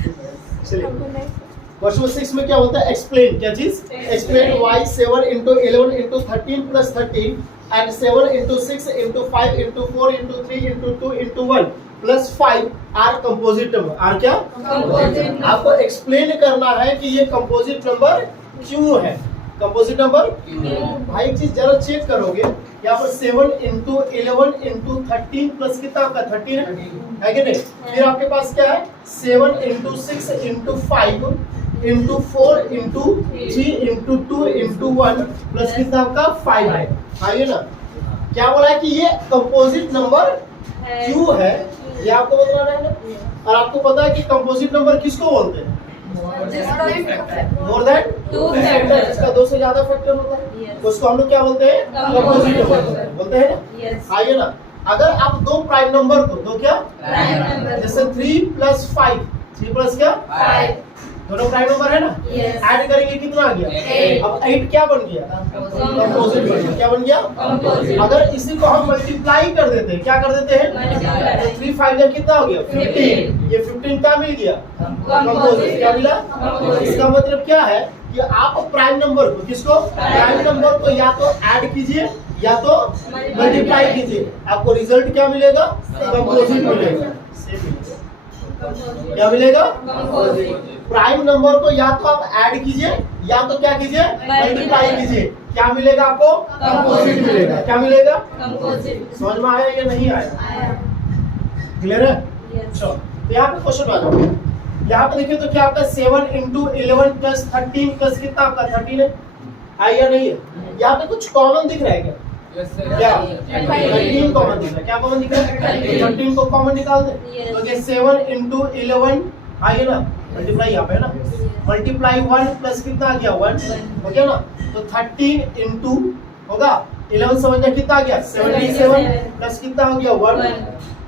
चलिए क्वेश्चन 6 में क्या होता है, एक्सप्लेन, क्या चीज, explain why 7 into 11 into 13 plus 13 and 7 into 6 into 5 into 4 into 3 into 2 into 1 plus 5 are composite number. Are क्या, आपको एक्सप्लेन करना है कि ये कंपोजिट नंबर क्यों है, कंपोजिट नंबर। भाई एक चीज जरा चेक करोगे, यहाँ पर 7 into 11 into 13 प्लस कितना आपका 13 है कि नहीं, फिर आपके पास क्या है 7 into 6 into 5 into 4 into 3 into 2 into 1 plus कितना आपका 5 है। आइए ना, क्या बोला है कि ये कंपोजिट नंबर क्यों है, ये आपको बताना है ना। और आपको पता है कि कंपोजिट नंबर किसको बोलते हैं, मोर देन 2 फैक्टर, जिसका 2 से ज्यादा फैक्टर होता है उसको हम लोग क्या बोलते हैं, कंपोजिट नंबर बोलते हैं ना। आइए ना, अगर आप दो प्राइम नंबर को, दो क्या जैसे 3 plus 5, 3 plus क्या 5, दोनों प्राइम नंबर है ना, ऐड करेंगे कितना आ गया 8। अब 8 क्या बन गया, कंपोजिट बन गया। क्या बन गया, अगर इसी को हम मल्टीप्लाई कर देते हैं, क्या कर देते हैं, तो 3 5 कितना हो गया 15, ये 15 क्या मिल गया, कंपोजिट। क्या मिला, इसका मतलब क्या है कि आप प्राइम नंबर को, किसको, प्राइम नंबर को या तो ऐड कीजिए या तो मल्टीप्लाई कीजिए, आपको रिजल्ट क्या मिलेगा, कंपोजिट मिलेगा। क्या मिलेगा, प्राइम नंबर को या तो आप ऐड कीजिए या तो क्या कीजिए, मल्टीप्लाई कीजिए, क्या मिलेगा आपको, कंपोजिट मिलेगा। क्या मिलेगा, कंपोजिट। समझ में आया या नहीं आया, क्लियर है। चलो तो यहाँ पे क्वेश्चन आ जाओ, यहाँ पे देखिए तो क्या आपका 7 into 11 plus 13 प्लस कितना आपका 13 है या नहीं है। यहाँ पे कुछ कॉमन दिख रहा है क्या, क्या 13 कॉमन दिख रहा है, क्या कॉमन दिख रहा है, 13 को कॉमन निकाल दे तो ये 7 into 11 आइए ना, मल्टीप्लाई यहाँ पे है ना, मल्टीप्लाई 1 प्लस कितना आ गया 1 हो गया ना, तो 13 into होगा 11 समझ में कितना आ गया 77 प्लस कितना हो गया 1,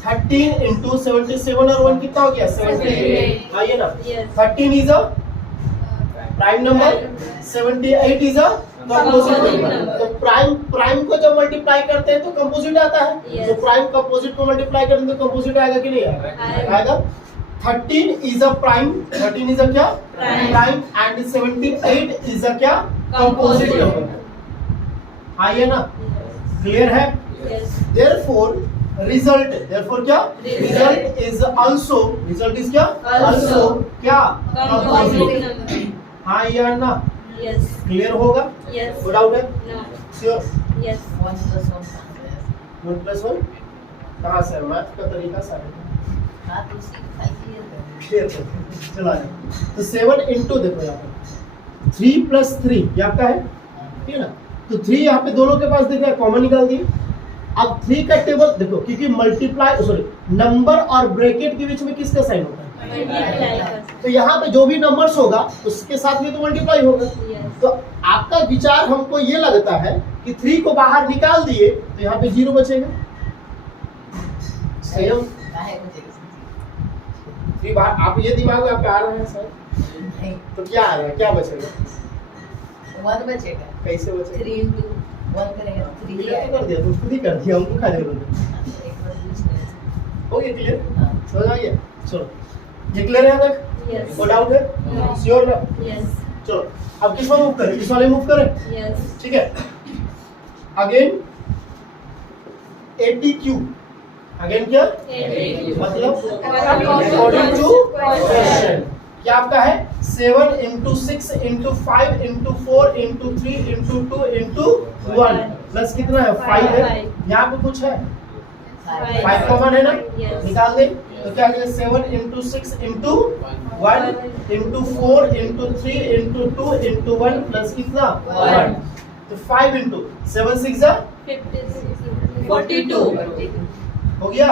13 into 77 और 1 कितना हो गया 78। आइए ना, 13 is a prime number, 78 is a composite number. तो प्राइम को जब मल्टीप्लाई करते हैं तो कंपोजिट आता है, तो प्राइम कंपोजिट को मल्टीप्लाई करें तो कंपोजिट आएगा कि नहीं आएगा। 13 is a prime, 13 is a क्या प्राइम एंड 78 इज अ क्या कंपोजिट नंबर। आइए ना, क्लियर है। देयरफॉर रिजल्ट, देयरफॉर क्या, result is also, result is क्या आल्सो क्या कंपोजिट नंबर। हाँ या ना, क्लियर होगा, कोई डाउट है, श्योर। 1 plus 1 कहाँ से, मैथ का तरीका सारे चला है। तो 7 into देखो यहाँ पे 3 plus 3 ये आपका है, ठीक है ना, तो 3 यहाँ पे दोनों के पास दिख रहा है, कॉमन निकाल दिए। अब 3 का टेबल देखो, क्योंकि मल्टीप्लाई सॉरी नंबर और ब्रैकेट के बीच में किसका साइन होता है, तो यहाँ पे जो भी नंबर्स होगा उसके साथ में तो मल्टीप्लाई होगा। तो आपका विचार हमको ये लगता है कि 3 को बाहर निकाल दिए तो यहाँ पे 0 बचेगा, सही है। 3 बाहर, आप ये दिमाग में आपके आ रहा है सर, तो क्या आ रहा है, क्या बचेगा, 1 बचेगा। कैसे बचेगा, 3 into 1 करेंगे तो 3 कर दिया, तो खुद ही कर दिया, हमको खा जरूरत हो गया, क्लियर समझ आ गया। चलो ये क्लियर है तक, कोई डाउट है, श्योर ना। चलो अब किस वाले मूव करें, इस वाले मूव करें, ठीक है। अगेन 80Q, अगेन क्या मतलब अकॉर्डिंग टू क्वेश्चन, क्या आपका है 7 into 6 into 5 into 4 into 3 into 2 into 1 plus कितना है 5 है, यहाँ पे कुछ है 5 कॉमन है ना, निकाल दे तो क्या हो 7 into 6 into 1 into 4 into 3 into 2 into 1 plus कितना 1, तो 5 into 7 6 जा 42 हो गया,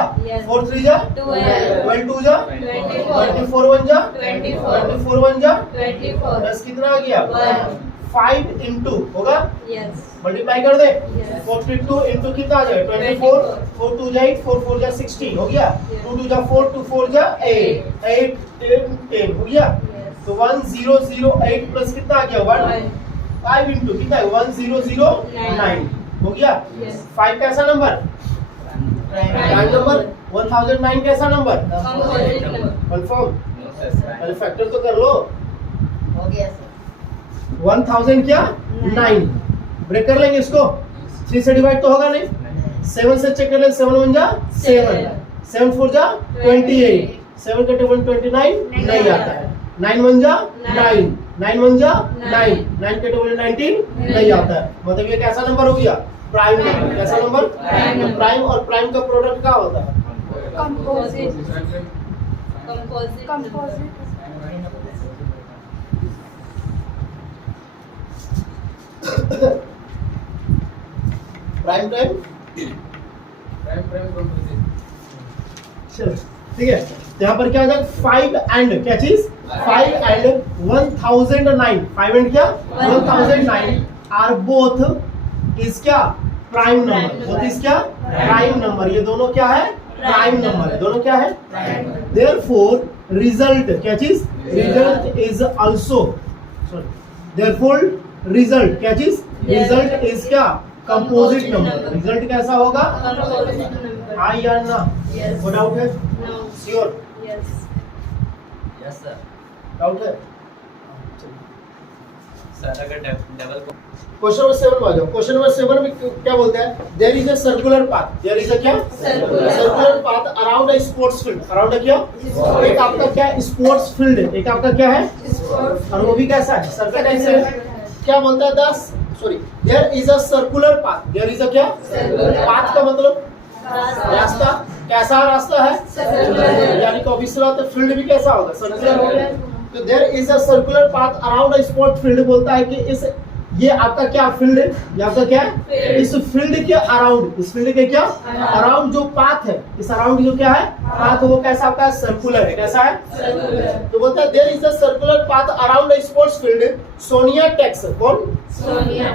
4 3 जा 12 2 जा 24 1 जा 24 1 जा 24 प्लस कितना आ गया 5 into होगा, मल्टीप्लाई कर दे 42 into कितना आ जाएगा 24, 4 2 जा 8 4 4 जा 16 हो गया, 2 2 जा 4 2 4 जा 8 8 10 हो गया, तो 1008 प्लस कितना आ गया 1, 5 into कितना है 1009 हो गया। 5 कैसा नंबर, प्राइम नंबर, 1009 कैसा नंबर, कंफर्म पहले फैक्टर तो कर लो। हो गया सर 1000 क्या 9 ब्रेक कर लेंगे इसको 3 से डिवाइड तो होगा नहीं 7 से चेक कर ले 7 1 जा 7 7 4 जा 28 7 का टेबल 29 नहीं आता है 9 1 जा 9 9 1 जा 9 9 का टेबल 19 नहीं आता है मतलब ये कैसा नंबर हो गया प्राइम नंबर कैसा नंबर प्राइम और प्राइम का प्रोडक्ट क्या होता है कंपोजिट प्राइम प्राइम चलो ठीक है यहाँ पर क्या हो जाएगा 5 एंड क्या चीज 5 एंड 1009 5 एंड क्या 1009 आर बोथ इज क्या प्राइम नंबर बोथ इज क्या प्राइम नंबर ये दोनों क्या है प्राइम नंबर है दोनों क्या है देयरफॉर रिजल्ट क्या चीज result is also sorry therefore result क्या चीज रिजल्ट इज क्या कंपोजिट नंबर रिजल्ट कैसा होगा हाँ या ना वो डाउट है श्योर डाउट है क्वेश्चन नंबर 7 में आ जाओ क्वेश्चन नंबर 7 में क्या बोलते हैं there is a circular path there is a क्या circular path around a sports field around क्या एक आपका क्या स्पोर्ट्स फील्ड एक आपका क्या है और वो भी कैसा है सर्कल टाइप से क्या बोलता है 10 sorry there is a circular path there is a क्या पाथ का मतलब रास्ता कैसा रास्ता है यानी कि ऑब्वियसली बात है फील्ड भी कैसा होगा सर्कुलर होगा तो there is a circular path around a sport field बोलता है कि इस ये आपका क्या फील्ड है ये आपका क्या है इस फील्ड के अराउंड इस फील्ड के क्या अराउंड जो पाथ है इस अराउंड जो क्या है पाथ वो कैसा आपका सर्कुलर है कैसा है तो बोलता है there is a circular path around a sports field Sonia takes कौन Sonia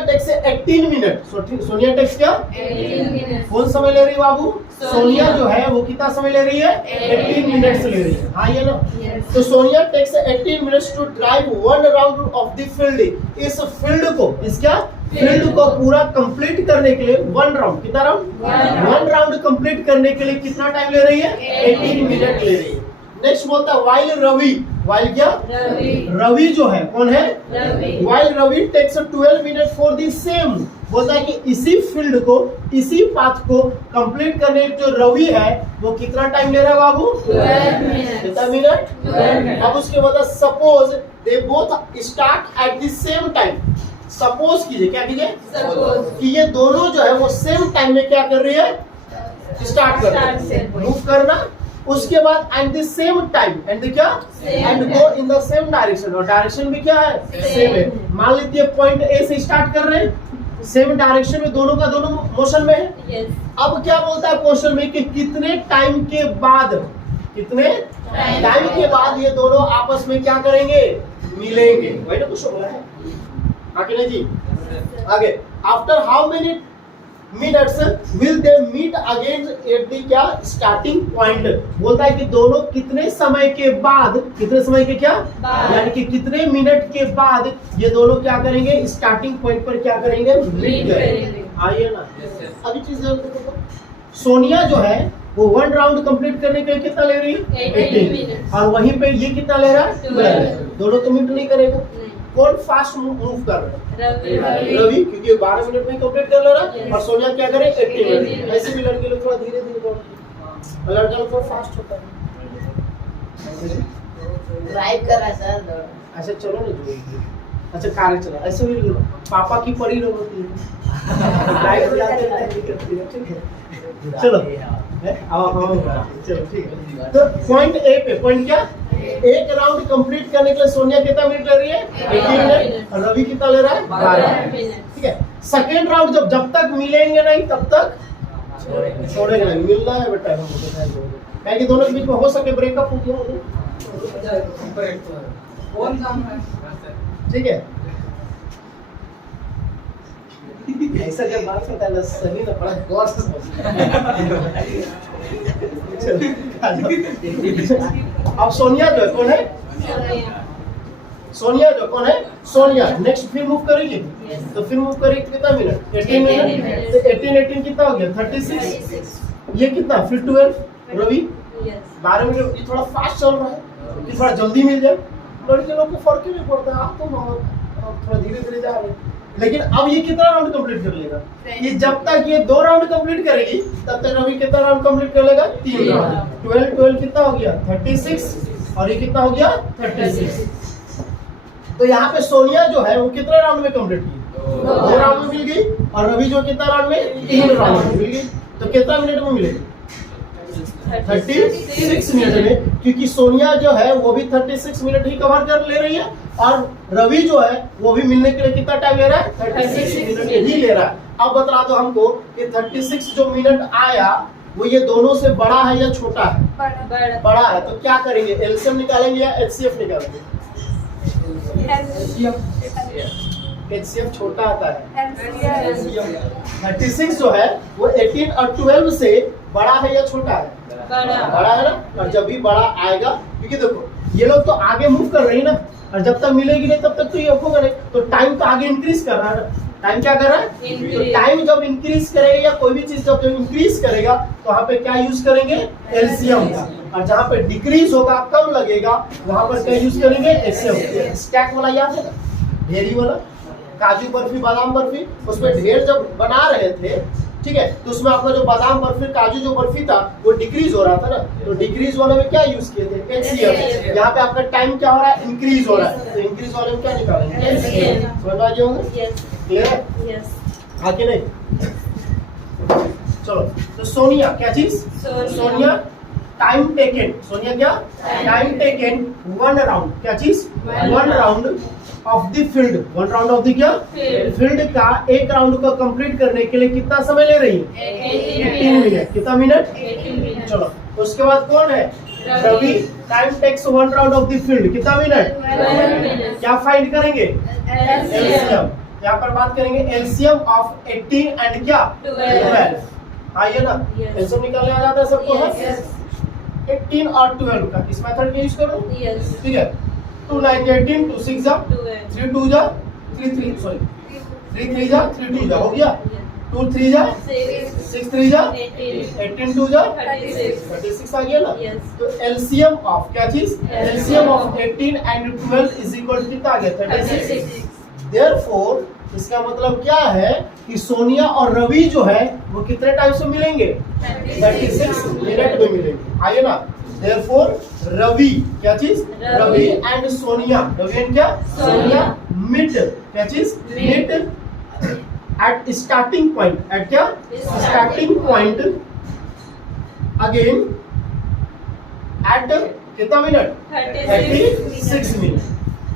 takes 18 minute Sonia takes क्या 18 मिनट कौन समय ले रही है बाबू सोनिया जो है वो कितना समय ले रही है 18 मिनट्स ले रही है हाँ ये ना तो Sonia takes 18 minutes to drive one round of the field इस फील्ड को इसका फील्ड को पूरा कंप्लीट करने के लिए वन राउंड कितना राउंड वन राउंड कंप्लीट करने के लिए कितना टाइम ले रही है 18 मिनट ले रही है नेक्स्ट बोलता है वाइल रवि वाइल क्या रवि जो है कौन है while Ravi takes 12 minute for the same बोलता है कि इसी फील्ड को इसी पाथ को कंप्लीट करने जो रवि है वो कितना टाइम ले रहा है बाबू 12 मिनट कितना मिनट अब उसके बाद suppose they both start at the same time suppose कीजिए क्या कीजिए कि ये दोनों जो है वो सेम टाइम में क्या कर रही है स्टार्ट कर रही है मूव करना उसके बाद at the same time and क्या and go in the same direction और डायरेक्शन भी क्या है सेम है मान लीजिए पॉइंट ए से स्टार्ट कर रहे हैं सेम डायरेक्शन में दोनों का दोनों मोशन में है अब क्या बोलता है क्वेश्चन में कि कितने टाइम के बाद ये दोनों आपस में क्या करेंगे मिलेंगे वही ना कुछ बोला है आगे नहीं जी आगे after how many minutes will they meet again at the क्या स्टार्टिंग पॉइंट बोलता है कि दोनों कितने समय के क्या यानी कि कितने मिनट के बाद ये दोनों क्या करेंगे स्टार्टिंग पॉइंट पर क्या करेंगे मीट करेंगे आइए ना अभी चीज सोनिया जो है वो वन राउंड कंप्लीट करने के लिए कितना ले रही है 18 और वहीं पे ये कितना ले रहा है 12 दोनों तो मीट नहीं करेगा कौन फास्ट मूव कर रहा है रवि क्योंकि 12 मिनट में कंप्लीट कर ले रहा है और सोनिया क्या करे 18 मिनट ऐसे भी लड़के लोग थोड़ा धीरे धीरे दौड़ते लड़का लोग थोड़ा फास्ट होता है ड्राइव कर रहा है सर अच्छा चलो ना जो अच्छा कार चला ऐसे भी पापा की परी लोग होती है ड्राइव जाते हैं चलो चलो ठीक है तो पॉइंट ए पे पॉइंट क्या एक राउंड कंप्लीट करने के लिए सोनिया कितना मिनट ले रही है 18 मिनट और रवि कितना ले रहा है 12 ठीक है सेकेंड राउंड जब तक मिलेंगे नहीं तब तक छोड़ेंगे नहीं मिलना है बेटा क्या कि दोनों के बीच में हो सके ब्रेकअप हो गया ठीक है ऐसा जब बात करता है ना सही ना बड़ा गौर से अब सोनिया जो कौन है सोनिया नेक्स्ट फिर मूव करेगी तो फिर मूव करेगी कितना मिनट 18 मिनट तो 18 कितना हो गया 36 ये कितना फिर 12 रवि Yes. 12 मिनट ये थोड़ा फास्ट चल रहा है, ये थोड़ा जल्दी मिल जाए, लड़के लोग को फर्क ही नहीं पड़ता, आप तो थोड़ा धीरे धीरे जा रहे हैं। लेकिन अब ये कितना राउंड कंप्लीट कर लेगा? ये जब तक ये 2 राउंड कंप्लीट करेगी तब तक रवि कितना राउंड कंप्लीट कर लेगा? 3 राउंड। 12 कितना हो गया? 36, और ये कितना हो गया? 36। तो यहाँ पे सोनिया जो है वो कितना राउंड में कंप्लीट की? 2 राउंड में मिल गई, और रवि जो कितना राउंड में? 3 राउंड में मिल गई। तो कितना मिनट में मिलेगी? 36 मिनट में, क्योंकि सोनिया जो है वो भी 36 मिनट ही कवर कर ले रही है, और रवि जो है वो भी मिलने के लिए कितना टाइम ले रहा है? 36 मिनट ही ले रहा है। अब बता दो हमको कि 36 जो मिनट आया वो ये दोनों से बड़ा है या छोटा है? बड़ा है। तो क्या करेंगे? एलसीएम निकालेंगे या एचसीएफ निकालेंगे? एचसीएफ छोटा आता है। 36 जो है वो 18 और 12 से बड़ा है या छोटा है? बड़ा है ना। और जब भी बड़ा आएगा, क्योंकि देखो ये लोग तो आगे मूव कर रही है ना, और जब तक मिलेगी नहीं तब तक तो ये होगा नहीं, तो टाइम तो आगे इंक्रीज कर रहा है ना। टाइम क्या कर रहा है? तो टाइम जब इंक्रीज करेगा या कोई भी चीज जब इंक्रीज करेगा तो वहाँ पे क्या यूज करेंगे? एलसीएम। और जहाँ पे डिक्रीज होगा, कम लगेगा, वहाँ पर क्या यूज करेंगे? एचसीएफ। स्टैक वाला याद है ना, ढेरी वाला, काजू बर्फी बादाम बर्फी, उसमें ढेर जब बना रहे थे, ठीक है, तो उसमें आपका जो बादाम बर्फी काजू जो बर्फी था वो डिक्रीज हो रहा था ना, तो डिक्रीज वाले में क्या यूज किए थे? एचसीएफ। यहाँ पे आपका टाइम क्या हो रहा है? इंक्रीज हो रहा है, तो इंक्रीज वाले में क्या निकालेंगे? एचसीएफ। समझ आ जाओगे? क्लियर है? आगे नहीं, चलो। तो सोनिया क्या चीज? Sonia time taken. सोनिया क्या? Time taken 1 round. क्या चीज? 1 round of the field. 1 round of the क्या? फील्ड का 1 राउंड को कंप्लीट करने के लिए कितना समय ले रही है? 18 मिनट। कितना मिनट? चलो, उसके बाद कौन है? Ravi. Time takes 1 round of the field. कितना मिनट? क्या फाइंड करेंगे? एलसीएम। यहाँ पर बात करेंगे एलसीएम ऑफ 18 एंड क्या? 12। आइए ना, एलसीएम निकालने आ जाता है सबको? 18 और 12 का इस मेथड का यूज करो। ठीक है। 2 9 18, 2 6 जा, 3 2 जा, 3 3 सॉरी 3 3 जा, 3 2 जा, हो गया। 2 3 जा, 6 3 जा, 18 2 जा, 36 आ गया ना। तो एलसीएम ऑफ क्या चीज? LCM of 18 and 12 is equal कितना आ गया? 36। देयरफॉर इसका मतलब क्या है कि सोनिया और रवि जो है वो कितने टाइम से मिलेंगे? 36 मिनट में मिलेंगे। आइए ना, देयरफॉर रवि क्या चीज? रवि एंड सोनिया। रवि एंड क्या? सोनिया मीट क्या चीज? Meet at starting point. At क्या? स्टार्टिंग पॉइंट अगेन एट कितना मिनट? 36 मिनट।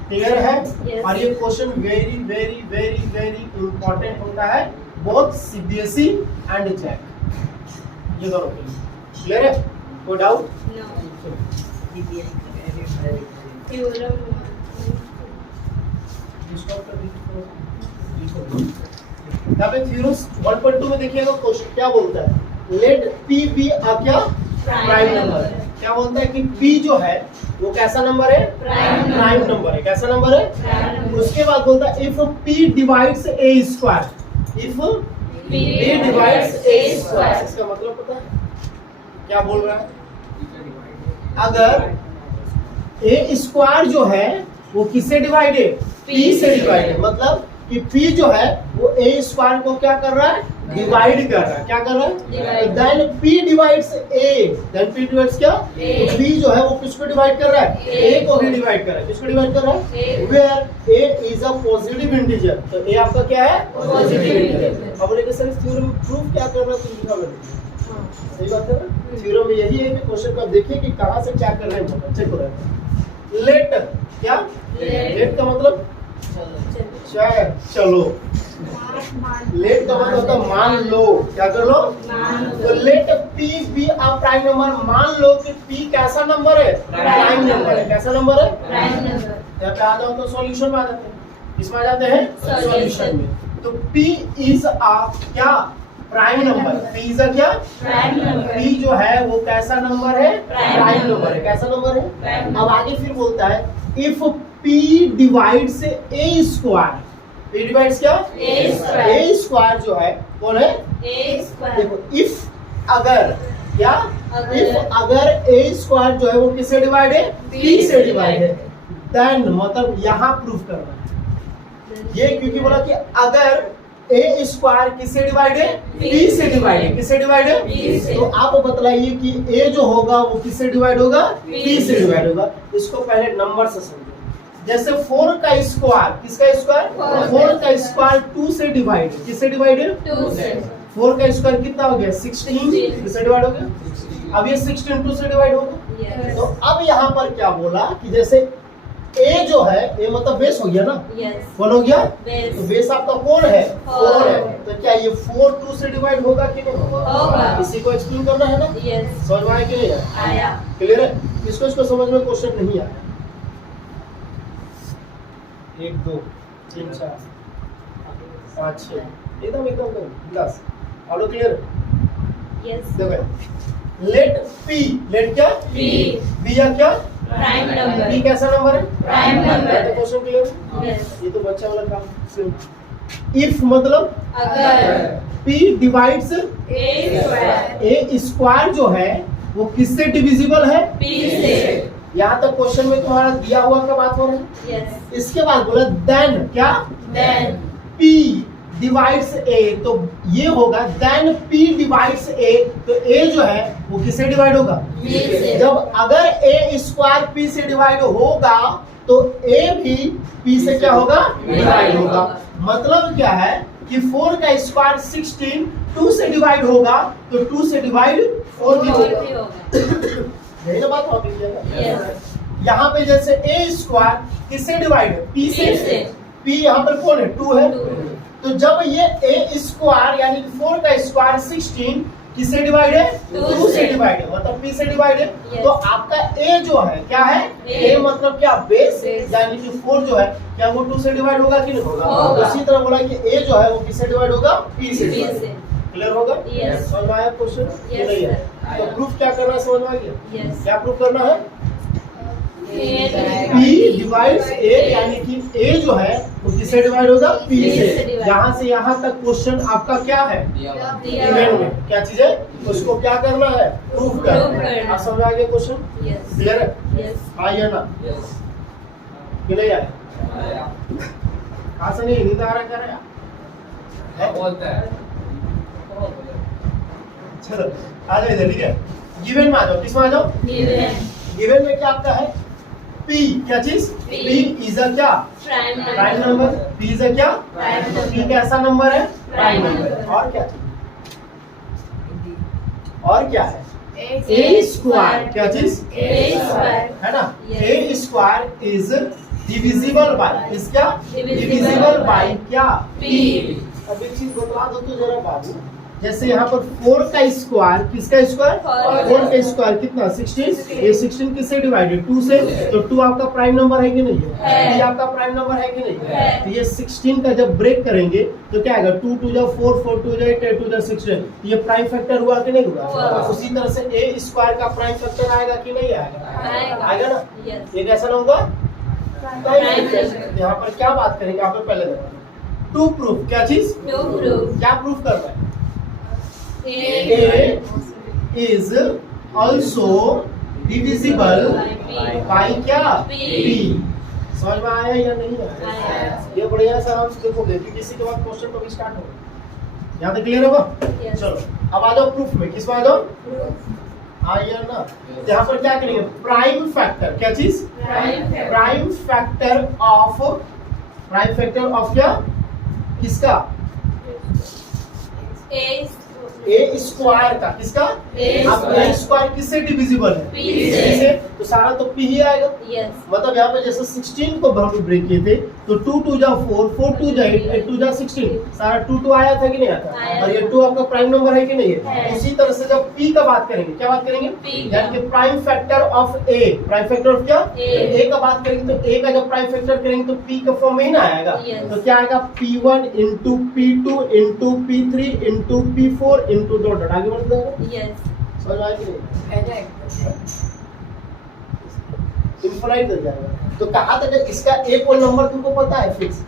क्लियर है? और ये question very very very very important होता है बोथ सीबीएसई एंड जैक, ये दोनों के लिए। क्लियर है? कोई डाउट? यहाँ पे थ्योरम्स 1.2 में देखिएगा क्वेश्चन क्या बोलता है? लेट पी बी अ क्या? Prime number. क्या बोलता है कि P जो है वो कैसा नंबर है? प्राइम नंबर है। कैसा नंबर है? उसके बाद बोलता है if P divides A square. If P divides A square, इसका मतलब पता है क्या बोल रहा है? अगर A स्क्वायर जो है वो किससे डिवाइड है? P से डिवाइड है। मतलब कि P जो है वो A स्क्वायर को क्या कर रहा है? डिवाइड कर रहा है। क्या कर रहा है? Then P divides A। Then P divides क्या? तो P जो है वो किसको डिवाइड कर रहा है? A को भी डिवाइड कर रहा है। किसको डिवाइड कर रहा है? Where A is a positive integer. तो A आपका क्या है? Positive integer. अब बोले कि सर इस थ्योरम में प्रूफ क्या कर रहा है? तुम दिखा लो। सही बात है ना? थ्योरम में यही है कि क्वेश्चन का देखिए कि कहां से क्या कर रहे हैं। चेक हो रहा है। लेट क्या? लेट का मतलब चलो। लेट का मतलब होता है मान लो। क्या कर लो? तो let P be a prime number. मान लो कि P कैसा नंबर है? प्राइम नंबर है। कैसा नंबर है? Prime number. यहाँ पे आ जाओ तो सॉल्यूशन में आ जाते हैं। इसमें आ जाते हैं सॉल्यूशन में। तो P इज अ क्या? Prime number. P is a क्या? Prime number. P जो है वो कैसा नंबर है? प्राइम नंबर है। कैसा नंबर है? अब आगे फिर बोलता है if P divides A square. P divides क्या? A स्क्वायर जो है कौन है? A square. देखो इफ अगर क्या इफ अगर ए स्क्वायर जो है वो किससे डिवाइड है, पी से डिवाइड है, देन मतलब यहाँ प्रूफ करना है ये, क्योंकि बोला कि अगर ए स्क्वायर किससे डिवाइड है, पी से डिवाइड है, किससे डिवाइड है, P से। तो आप बताइए कि ए जो होगा वो किससे डिवाइड होगा, पी से डिवाइड होगा। इसको पहले नंबर से समझो, जैसे 4 का स्क्वायर, किसका स्क्वायर, 4 का स्क्वायर 2 से डिवाइड है, किससे डिवाइड है, 2 से। 4 का स्क्वायर कितना हो गया, 16, किससे डिवाइड हो गया, अब ये 16 2 से डिवाइड होगा। Yes. तो अब यहाँ पर क्या बोला कि जैसे ए जो है, ए मतलब बेस हो गया ना, Yes. कौन हो गया, Base. तो बेस आपका कौन है, 4 4 है, तो क्या ये 4 2 से डिवाइड होगा कि नहीं होगा। इसी को एक्सप्लेन करना है ना, Yes. समझ में आया कि नहीं आया, आया। क्लियर है, इसको समझ में क्वेश्चन नहीं आया। 1 2 3 4 5 6 एकदम 10 ऑल क्लियर। Yes. देखो लेट पी, लेट क्या, P. बी या क्या, Prime number. पी कैसा नंबर है, Prime number. तो क्वेश्चन क्लियर, Yes. ये तो बच्चा वाला काम। इफ मतलब अगर P divides A square A square जो है वो किससे डिविजिबल है, P से। यहाँ तक क्वेश्चन में तुम्हारा दिया हुआ का बात हो रहा है। Yes. इसके बाद बोला देन क्या, Then P डिवाइड्स ए, तो ये होगा देन P डिवाइड्स ए, तो A जो है वो किससे डिवाइड होगा, B से। जब अगर ए स्क्वायर P से डिवाइड होगा तो A भी P से क्या होगा, डिवाइड होगा। मतलब क्या है कि 4 का स्क्वायर 16 2 से डिवाइड होगा तो 2 से डिवाइड 4 भी और भी होगा, होगा। यही ना बात वापिस किया। Yes. यहाँ पे जैसे ए स्क्वायर किससे डिवाइड है, P P से। P यहाँ पर कौन है, 2 है, 2. तो जब ये ए स्क्वायर यानी कि 4 का स्क्वायर 16 किससे डिवाइड है, 2 से डिवाइड है, मतलब P से डिवाइड है। Yes. तो आपका A जो है क्या है, A. A मतलब क्या, बेस, Base. यानी कि 4 जो है क्या वो 2 से डिवाइड होगा कि नहीं होगा, होगा। उसी तरह बोला कि A जो है वो किससे डिवाइड होगा, P से P डिवाइड। से। क्लियर होगा, Yes. समझ में आया क्वेश्चन, Yes, नहीं है, sir. तो प्रूफ क्या करना है, समझ में आ गया, Yes. क्या प्रूफ करना है, A P डिवाइड्स A, यानी कि A जो है वो किससे डिवाइड होगा, P P से। से divide। यहाँ से यहाँ तक क्वेश्चन आपका क्या है, दिया इवेंट में क्या चीज है, उसको क्या करना है, प्रूफ Prove करना है। करना। आप समझ आ गया क्वेश्चन, Yes. क्लियर है, Yes. आइए ना कि नहीं आया, कहाँ से नहीं, नींद आ रहा है, क्या रहा बोलता है चलो आ जाओ इधर, ठीक है, गिवन में आ जाओ, किसमें आ जाओ, Given. गिवन में क्या आपका है, P क्या चीज, P. P इज अ क्या, Prime prime number. Number, P is a क्या, Prime number. P कैसा नंबर है, प्राइम Prime नंबर, number. और क्या और क्या है, A स्क्वायर क्या चीज, A square. है ना, Yes. A square is divisible bye, इसका Divisible डिविजिबल बाय by क्या, P. अब एक चीज बता दो तो जरा बाबू, जैसे यहाँ पर 4 का स्क्वायर, किसका स्क्वायर, 4 का स्क्वायर कितना, 16, ये 16 किससे डिवाइडेड, 2 से, तो 2 आपका प्राइम नंबर है कि नहीं है, है। ये आपका प्राइम नंबर है कि नहीं है, है। तो ये 16 का जब ब्रेक करेंगे तो क्या आएगा, 2 2 जा 4 4 2 जा 8 8 2 जा 16, ये प्राइम फैक्टर हुआ कि नहीं हुआ, हुआ। तो उसी तरह से A स्क्वायर का प्राइम फैक्टर आएगा कि नहीं आएगा, आएगा। आएगा ना, Yes. ये कैसा ना होगा, Prime factor. यहाँ पर क्या बात करेंगे, यहाँ पर पहले देखो, टू प्रूफ क्या चीज, To prove क्या प्रूफ करना है, A A is also divisible by क्या, P. P। समझ में आया या नहीं आया, आया। ये बढ़िया सा आराम से देखोगे कि किसी के बाद क्वेश्चन तो भी स्टार्ट होगा, यहाँ तक क्लियर होगा, Yes. चलो अब आ जाओ प्रूफ में, किस में आ जाओ, आइए ना, तो यहाँ पर क्या करेंगे, प्राइम फैक्टर क्या चीज, Prime factor. Prime factor of क्या, किसका, A ए स्क्वायर का, किसका, A अब ए स्क्वायर किससे डिविजिबल है, P से। तो सारा तो P ही आएगा, Yes. मतलब यहाँ पे जैसे 16 को हम ब्रेक किए थे तो 2 2 जा 4 4 2 जा 8 8 2 जा 16, सारा 2 2 आया था कि नहीं आया था, आया। और ये 2 आपका प्राइम नंबर है कि नहीं है, है। उसी तरह से जब P का बात करेंगे, क्या बात करेंगे, P का। यानी कि prime factor of A, prime factor of क्या, A। A का बात करेंगे तो A का जब प्राइम फैक्टर करेंगे तो P का फॉर्म में ही ना आएगा, Yes. तो क्या आएगा, P1 into P2 into P3 into P4 into dot dot, आगे बढ़ जाएगा, Yes. समझ में आया कि नहीं, इनफाइनाइट हो जाएगा, तो कहा था कि इसका एक और नंबर तुमको पता है फिक्स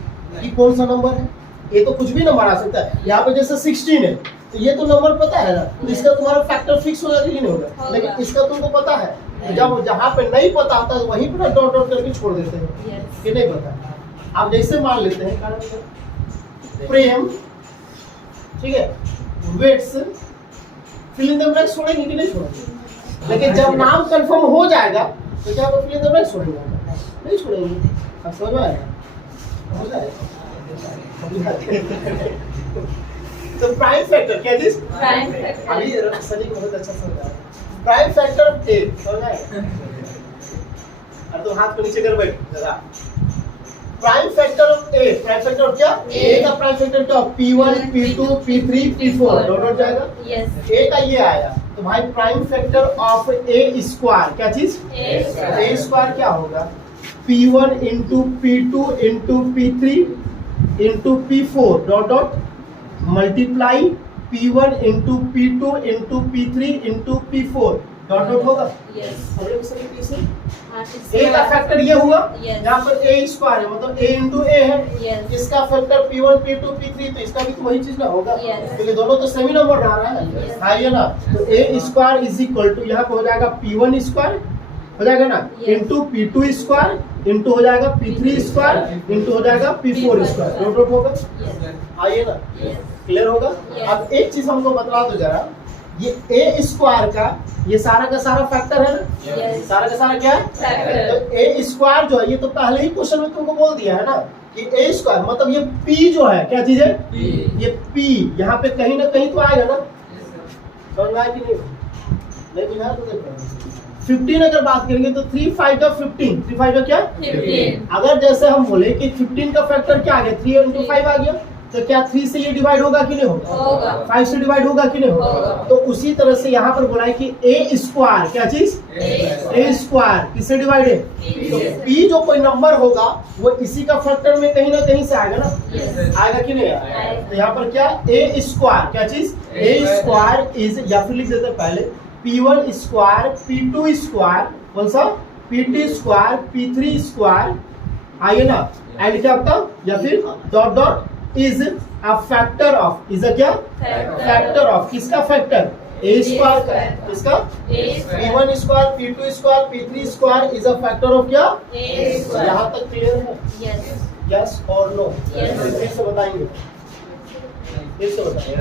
कि कौन सा नंबर है, ये तो कुछ भी नंबर आ सकता है, यहाँ पे जैसे 16 है तो ये तो नंबर पता है ना, तो इसका तुम्हारा फैक्टर फिक्स होगा कि नहीं होगा, लेकिन इसका तुमको पता है। तो जब जहाँ पे नहीं पता होता है वहीं पर डॉट डॉट करके छोड़ देते हैं कि नहीं पता। आप जैसे मान लेते हैं प्रेम, ठीक है, waits, fill in the blanks छोड़ेंगे कि नहीं छोड़ेंगे, लेकिन जब नाम कंफर्म हो जाएगा तो क्या वो फिल इन द ब्लैंक्स छोड़ेंगे? नहीं छोड़ेंगे। अब समझ में आएगा? तो प्राइम फैक्टर क्या चीज? Prime factor. अभी सनी को बहुत अच्छा समझ आया। प्राइम फैक्टर ऑफ ए, समझ आया? और तुम हाथ को नीचे कर बैठ जरा। Prime factor of A, prime factor of क्या? ए का प्राइम फैक्टर क्या? P1, P2, P3, P4 dot dot जाएगा। यस। ए का ये आया, तो भाई prime factor of A square क्या चीज? ए स्क्वायर क्या होगा? P1 into P2 into P3 into P4 dot dot multiply P1 into P2 into P3 into P4 dot dot होगा। यस। ए का फैक्टर ये हुआ, Yes. यहाँ पर ए स्क्वायर है मतलब ए इंटू ए है। Yes. इसका फैक्टर P1 P2 P3, तो इसका भी तो वही चीज ना होगा, Yes. क्योंकि दोनों तो सेमी नंबर आ रहा है। Yes. हाँ ये ना, तो ए स्क्वायर इज इक्वल टू यहाँ पे हो जाएगा P1 स्क्वायर हो जाएगा ना, Yes. Into P2 square into हो जाएगा P3 स्क्वायर इंटू हो जाएगा P4 स्क्वायर डॉट डॉट होगा। आइए ना, क्लियर होगा। Yes. अब एक चीज हमको बतला दो जरा, ये ए स्क्वायर का ये सारा का सारा फैक्टर है ना? Yes. सारा का सारा क्या है? फैक्टर। तो ए स्क्वायर जो है ये तो पहले ही क्वेश्चन में तुमको बोल दिया है ना कि ए स्क्वायर मतलब ये पी जो है क्या चीज है? ये पी यहाँ पे कहीं ना कहीं तो आएगा ना, समझ में आया कि नहीं? नहीं बुझा तो देखो 15 अगर बात करेंगे तो 3 5 का 15, 3 5 का क्या? 15। अगर जैसे हम बोले कि 15 का फैक्टर क्या आ गया? 3 इंटू 5 आ गया, तो क्या 3 से ये डिवाइड होगा कि नहीं होगा? होगा। 5 से डिवाइड होगा कि नहीं होगा? होगा। तो उसी तरह से यहाँ पर बोला है कि ए स्क्वायर क्या चीज? ए स्क्वायर किससे डिवाइड है? तो पी जो कोई नंबर होगा वो इसी का फैक्टर में कहीं ना कहीं से आएगा ना, Yes. आएगा कि नहीं आएगा? आएगा। तो यहाँ पर क्या ए स्क्वायर क्या चीज? ए स्क्वायर इज, या फिर लिख देते हैं पहले P1 स्क्वायर P2 स्क्वायर, कौन सा? P2 स्क्वायर P3 स्क्वायर, आइए ना, एंड क्या आपका, या फिर dot dot is a factor of, is a क्या? फैक्टर ऑफ किसका फैक्टर? ए स्क्वायर का। किसका? P1 square P2 square P3 square is a factor of क्या? यहाँ तक क्लियर है? यस। यस और नो? Yes. फिर से बताएंगे, फिर से बताएंगे।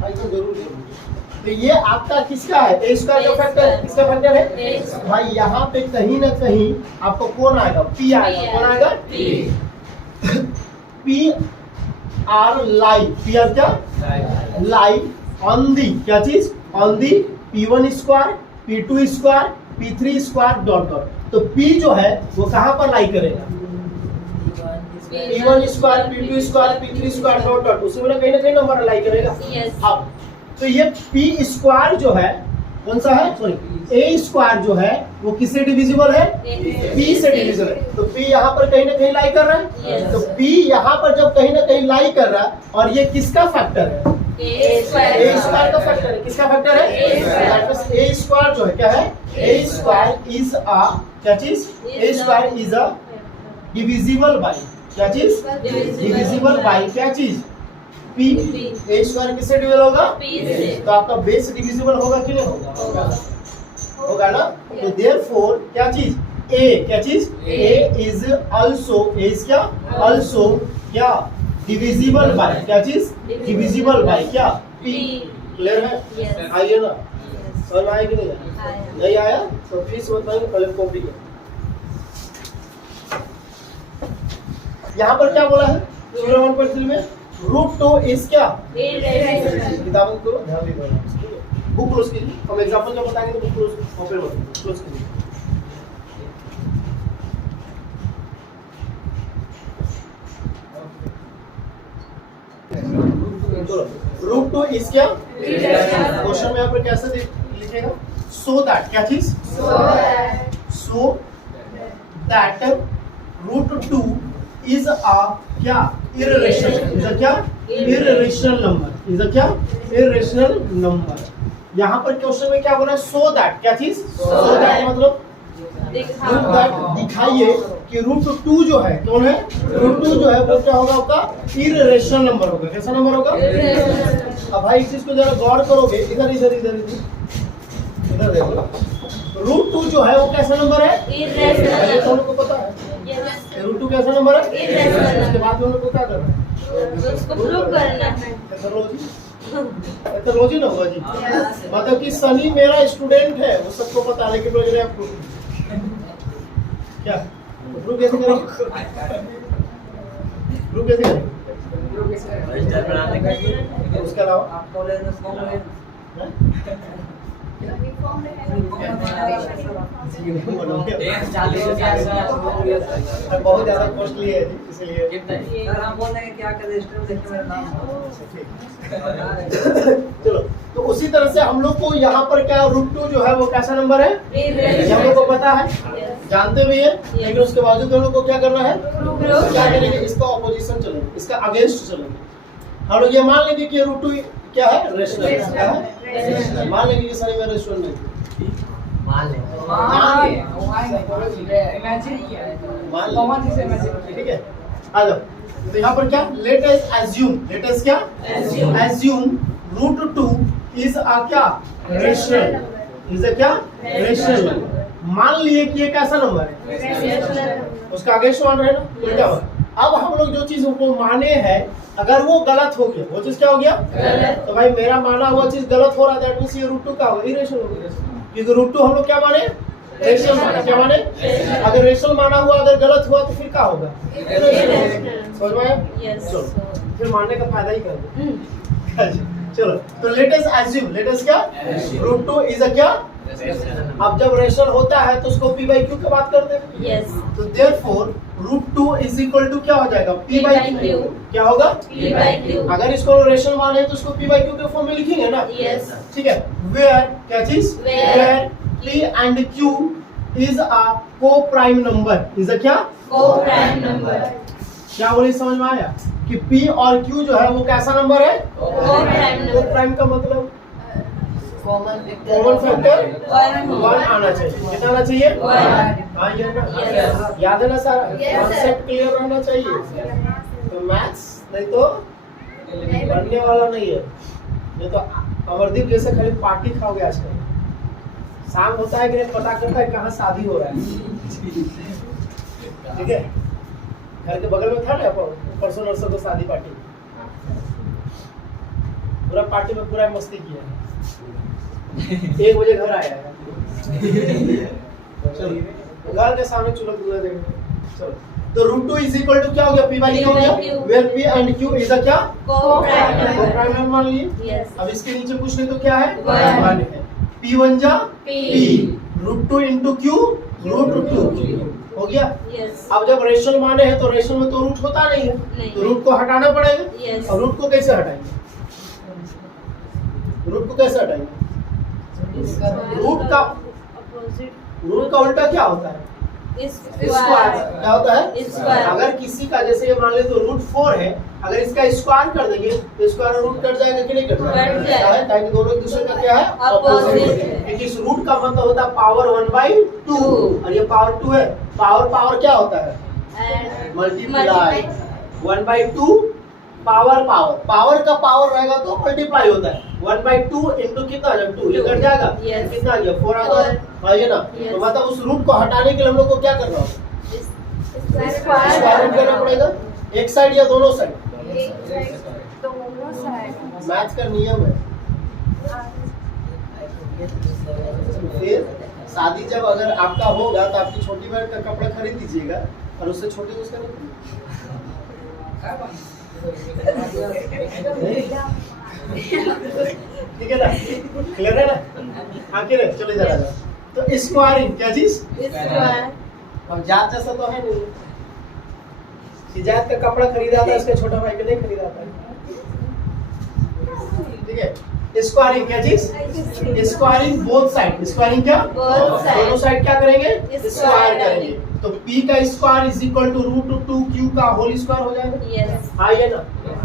हाँ, ये जरूरी है। तो ये आपका किसका है? ए स्क्वायर का फैक्टर किसका फैक्टर है? A square. भाई यहाँ पे कहीं ना कहीं आपको कौन आएगा? पी आएगा। कौन आएगा? P R live, P R क्या? लाइव ऑन दी क्या चीज? On the P1 square P2 square P3 square dot dot. तो P जो है वो कहाँ पर लाई करेगा? P1 square P2 square P3 square dot dot, उसी में कहीं ना कहीं नंबर लाई करेगा। Yes. अब तो ये P स्क्वायर जो है कौन सा है? सॉरी, ए स्क्वायर जो है वो किससे डिविजिबल है? P से डिविजिबल है। तो P यहाँ पर कहीं ना कहीं लाई कर रहा है। Yes. तो P यहाँ पर जब कहीं ना कहीं लाई कर रहा है, और ये किसका फैक्टर है? ए स्क्वायर का फैक्टर है। किसका फैक्टर है? A square. ए स्क्वायर जो है क्या है? ए स्क्वायर इज अ क्या चीज? A square is a divisible by क्या चीज? डिविजिबल बाय क्या चीज? P। ए स्क्वायर किससे डिविजिबल होगा? P से। तो आपका बेस डिविजिबल होगा कि नहीं होगा? होगा ना। तो देयरफॉर क्या चीज? ए क्या चीज? ए इज आल्सो, ए इज क्या? आल्सो क्या? डिविजिबल बाय क्या चीज? डिविजिबल बाय क्या? P। क्लियर है? Yes. आइए ना, Yes. समझ में आया कि नहीं आया? आया। नहीं आया तो फिर से बताएंगे, पहले कॉपी कर। यहाँ पर क्या बोला है? 01.3 में √2 इज क्या? किताब करो, ध्यान दे दो। बुक क्लोज कीजिए, हम एग्जांपल जब बताएंगे तो बुक क्लोज ओपन मत क्लोज कीजिए। √2 इज क्या? क्वेश्चन में यहाँ पर कैसे लिखेगा? सो दैट क्या चीज? सो दैट √2 इज अ क्या? इररेशनल। इज अ क्या? Irrational number. इज अ क्या? Irrational number. यहाँ पर क्वेश्चन में क्या बोला है? सो दैट क्या चीज? सो दैट मतलब दिखा। प्रूव दैट, दिखाइए कि √2 जो है कौन है, √2 जो है वो क्या होगा आपका इररेशनल नंबर होगा। कैसा नंबर होगा? अब भाई इस चीज को जरा गौर करोगे, इधर इधर इधर इधर देखो, √2 जो है वो कैसा नंबर है? इररेशनल। हम लोग को पता है √2 कैसा नंबर है? इररेशनल। उसके बाद में हम लोग को क्या करना है? उसको प्रूव करना है। एथोलॉजी ना होगा जी, मतलब कि सनी मेरा स्टूडेंट है वो सबको पता है, लेकिन मुझे आप क्या प्रूव कैसे करेंगे? प्रूव कैसे करेंगे? उसके अलावा बहुत ज्यादा कॉस्टली है जी, इसलिए चलो। तो उसी तरह से हम लोग को यहाँ पर क्या √2 जो है वो कैसा नंबर है? ये हम लोग को पता है, जानते भी है, लेकिन उसके बावजूद हम लोग को क्या करना है? क्या करेंगे? इसका ऑपोजिशन चलेंगे, इसका अगेंस्ट चलेंगे। हम लोग ये मान लेंगे कि √2 क्या है? रेशनल है। मान लेंगे कि सही में रेशनल नहीं, ठीक है। आ जाओ, तो यहाँ पर क्या लेट अस क्या assume √2 इज अ क्या रेशनल, इज अ क्या रेशनल। मान लिए कि ये कैसा नंबर है? उसका अगेंस्ट मान रहे ना, तो क्या होगा? अब हम लोग जो चीज को माने हैं अगर वो गलत हो गया, वो चीज क्या हो गया? तो भाई मेरा माना हुआ चीज गलत हो रहा है, दैट मींस ये √2 का होगा इरेशनल हो गया, क्योंकि √2 हम लोग क्या माने? रेशनल माने। क्या माने? अगर रेशनल माना हुआ अगर गलत हुआ तो फिर क्या होगा? समझ में आया? चलो फिर मानने का फायदा ही कर दो। चलो तो लेट अस क्या √2 इज अ क्या? अब जब रेशनल होता है तो उसको p/q की बात करते हैं। तो देयरफॉर √2 इज इक्वल टू क्या हो जाएगा? p/q। क्या होगा? p/q। अगर इसको रेशनल माने तो उसको p/q के फॉर्म में लिखेंगे ना, ठीक है। वेयर क्या चीज? Where p and q is a co-prime number, is a क्या? co-prime number। क्या बोले, समझ में आया कि p और q जो है वो कैसा नंबर है? co-prime number। co-prime का मतलब कॉमन फैक्टर 1 आना चाहिए। कितना आना चाहिए? 1। हाँ ये ना, याद है ना सारा कॉन्सेप्ट क्लियर रहना चाहिए। तो मैथ्स नहीं तो बनने वाला नहीं है, नहीं तो अमरदीप जैसे खाली पार्टी खाओगे आजकल। शाम होता है कि नहीं पता करता है कहाँ शादी हो रहा है, ठीक है। घर के बगल में था ना परसों नरसों को शादी पार्टी, पूरा पार्टी में पूरा मस्ती किया है। 1 बजे घर आया है, चलो घर के सामने चूल्हा दूल्हा देंगे। चलो तो √2 इज इक्वल टू क्या हो गया? p/q हो गया। Where p and q is a क्या? co-prime co-prime number मान लिए। अब इसके नीचे कुछ नहीं तो क्या है? 1 है। p1 जा p, √2 into q √2 हो गया। अब जब रेशनल माने हैं तो रेशनल में तो रूट होता नहीं है, तो रूट को हटाना पड़ेगा। और रूट को कैसे हटाएंगे? रूट को कैसे हटाएंगे? रूट का उल्टा क्या होता है? स्क्वायर। क्या होता है? स्क्वायर। अगर किसी का जैसे ये मान ले तो √4 है, अगर इसका स्क्वायर कर देंगे तो स्क्वायर और रूट कट जाएगा कि नहीं कट जाएगा? ताकि दोनों एक दूसरे का क्या है? अपोजिट है। क्योंकि इस रूट का मतलब होता है पावर 1/2 और ये पावर 2 है। पावर क्या होता है? मल्टीप्लाई 1/2 पावर का पावर रहेगा तो मल्टीप्लाई होता है। 1/2 इंटू कितना आ जाएगा? 2, ये कट जाएगा। कितना आ गया? 4 आ गया। हाँ ये ना, तो मतलब उस रूट को हटाने के लिए हम लोग को क्या करना होगा? स्क्वायर रूट करना पड़ेगा। एक साइड या दोनों साइड? मैथ्स का नियम है। फिर शादी जब अगर आपका होगा तो आपकी छोटी बहन का कपड़ा खरीद दीजिएगा और उससे छोटे उसका नहीं। ठीक है ना, क्लियर है ना? आगे चले जा रहा है। तो स्क्वायरिंग क्या चीज? अब जात जैसा तो है नहीं कि जात का कपड़ा खरीदा था इसका छोटा भाई को नहीं खरीदा था, ठीक है। स्क्वायरिंग क्या चीज? Squaring both side. स्क्वायरिंग क्या? दोनों साइड क्या करेंगे? स्क्वायर करेंगे। तो p का square is equal to √2q का होल स्क्वायर हो जाएगा। हाँ ये ना,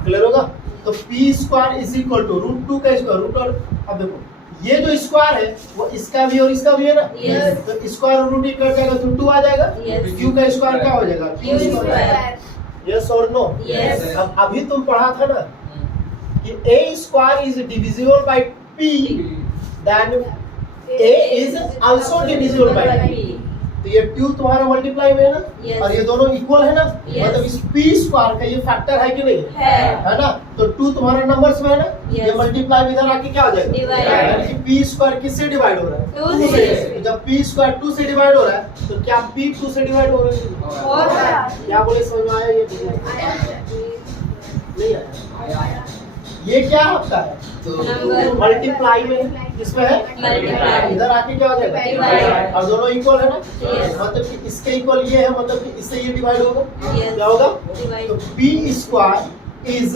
क्लियर होगा। तो p square is equal to √2 का स्क्वायर रूट। और अब देखो ये जो स्क्वायर है वो इसका भी और इसका भी है ना, Yes. तो स्क्वायर रूट ही कट जाएगा तो 2 आ जाएगा। Yes. क्यू का स्क्वायर क्या हो जाएगा, Q square. यस और नो। Yes. अब अभी तुम पढ़ा था ना कि a square is divisible by p, then a is also divisible by p। तो ये 2 तुम्हारा मल्टीप्लाई में है ना, Yes. और ये दोनों इक्वल है ना, Yes. मतलब इस p स्क्वायर का ये फैक्टर है कि नहीं है। ना, तो 2 तुम्हारा नंबर्स में है ना, Yes. ये मल्टीप्लाई इधर आके क्या हो जाएगा, Divide. यानी कि p स्क्वायर किससे डिवाइड हो रहा है, 2 से। तो जब p स्क्वायर 2 से डिवाइड हो रहा है तो क्या p 2 से डिवाइड हो रहा है, और क्या बोले, समझ में आया ये नहीं आया? ये क्या आपका है, नंबर मल्टीप्लाई में, किसमें है, Multiply. इधर आके क्या हो Divide. जाएगा, और दोनों इक्वल है ना, Yes. मतलब कि इसके इक्वल ये है, मतलब कि इससे ये डिवाइड होगा, Yes. क्या होगा, Divide. तो p square is